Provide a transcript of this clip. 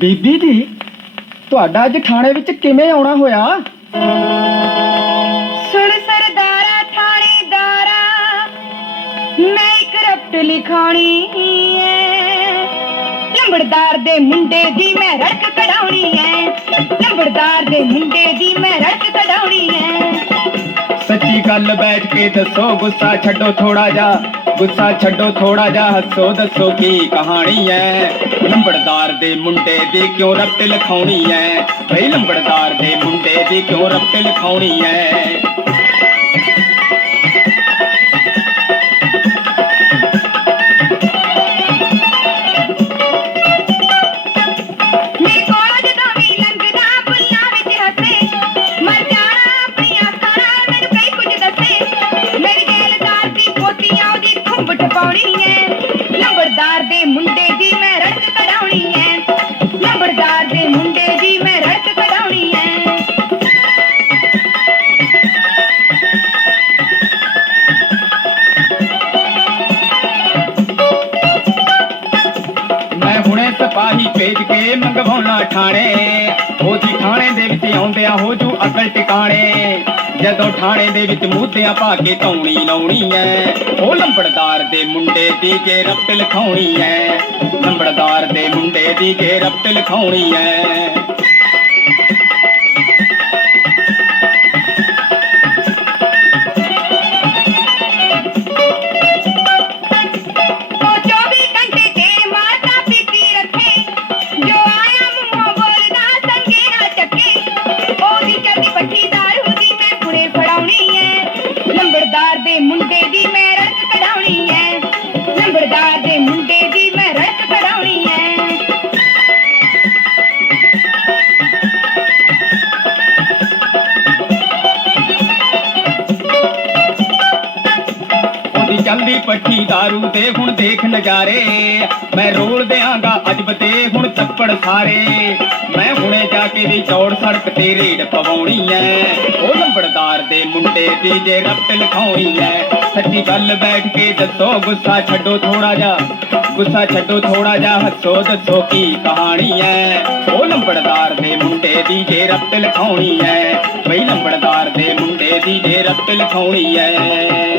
ਬੀਬੀ ਜੀ, ਤੁਹਾਡਾ ਅੱਜ ਥਾਣੇ ਵਿੱਚ ਕਿਵੇਂ ਆਉਣਾ ਹੋਇਆ? ਸੁਣ ਸਰਦਾਰਾ, ਥਾਣੇਦਾਰਾ, ਮੈਂ ਇੱਕ ਰਪਟ ਲਿਖਾਉਣੀ ਐ ਲੰਬੜਦਾਰ ਦੇ ਮੁੰਡੇ ਦੀ ਮੈਂ ਰੜਕ ਕਢਾਉਣੀ ਐ ਲੰਬੜਦਾਰ ਦੇ ਮੁੰਡੇ ਦੀ ਗੱਲ ਬੈਠ ਕੇ ਦੱਸੋ, ਗੁੱਸਾ ਛੱਡੋ ਥੋੜਾ ਜਾ ਗੁੱਸਾ ਛੱਡੋ ਥੋੜਾ ਜਾ ਹੱਸੋ ਦੱਸੋ ਕੀ ਕਹਾਣੀ ਐ। ਲੰਬੜਦਾਰ ਦੇ ਮੁੰਡੇ ਦੀ ਕਿਉਂ ਰੱਟ ਲਿਖਾਉਣੀ ਐ? ਬਈ ਲੰਬੜਦਾਰ ਦੇ ਮੁੰਡੇ ਦੀ ਕਿਉਂ ਰੱਟ ਲਿਖਾਉਣੀ ਐ? ਖੁੰਬ ਐ। ਲੰਬੜਦਾਰ ਦੇ ਮੁੰਡੇ ਦੀ ਮੈਂ ਰੜਕ ਕਢਾਉਣੀ ਐ। ਲੰਬੜਦਾਰ ਦੇ ਮੁੰਡੇ ਦੀ ਮੈਂ ਰੜਕ ਕਢਾਉਣੀ ਐ। ਮੈਂ ਹੁਣੇ ਸਿਪਾਹੀ ਭੇਜ ਕੇ ਮੰਗਵਾਉਣਾ ਠਾਣੇ। ਉਹਦੀ ਥਾਣੇ ਦੇ ਵਿੱਚ ਆਉਂਦਿਆਂ ਹੋ ਜੂ ਅਕਲ ਟਿਕਾਣੇ। ਜਦੋਂ ਥਾਣੇ ਦੇ ਵਿੱਚ ਮੂਧਿਆਂ ਪਾ ਕੇ ਧੌਣੀ ਲਾਉਣੀ ਐ, ਉਹ ਲੰਬੜਦਾਰ ਦੇ ਮੁੰਡੇ ਦੀ ਕੇ ਰੱਟ ਲਿਖਾਉਣੀ ਐ। ਲੰਬੜਦਾਰ ਦੇ ਮੁੰਡੇ ਦੀ ਕੇ ਰੱਟ ਲਿਖਾਉਣੀ ਐ। ਉਹਦੀ ਪੱਠੀ ਦਾਰੂ ਤੇ ਹੁਣ ਦੇਖ ਨਜ਼ਾਰੇ। ਮੈਂ ਰੋਲ ਦਿਆਂਗਾ ਅੱਜ ਬਤੇ ਹੁਣ ਤੱਪੜ ਸਾਰੇ। ਮੈਂ ਹੁਣੇ ਜਾ ਕੇ ਦੀ ਚੌੜ ਸੜਕ ਤੇ ਰੇਡ ਪਵਾਉਣੀ ਐ। ਉਹ ਲੰਬੜਦਾਰ ਦੇ ਮੁੰਡੇ ਦੀ ਜੇ ਰੱਟ ਲਿਖਾਉਣੀ ਐ। ਸੱਚੀ ਗੱਲ ਬੈਠ ਕੇ ਦੱਸੋ, ਗੁੱਸਾ ਛੱਡੋ ਥੋੜਾ ਜਾ ਗੁੱਸਾ ਛੱਡੋ ਥੋੜਾ ਜਾ ਹੱਸੋ ਦੱਸੋ ਕੀ ਕਹਾਣੀ ਐ। ਉਹ ਲੰਬੜਦਾਰ ਦੇ ਮੁੰਡੇ ਦੀ ਜੇ ਰੱਟ ਲਿਖਾਉਣੀ ਐ। ਬਈ ਲੰਬੜਦਾਰ ਦੇ ਮੁੰਡੇ ਦੀ ਜੇ ਰੱਟ ਲਿਖਾਉਣੀ ਐ।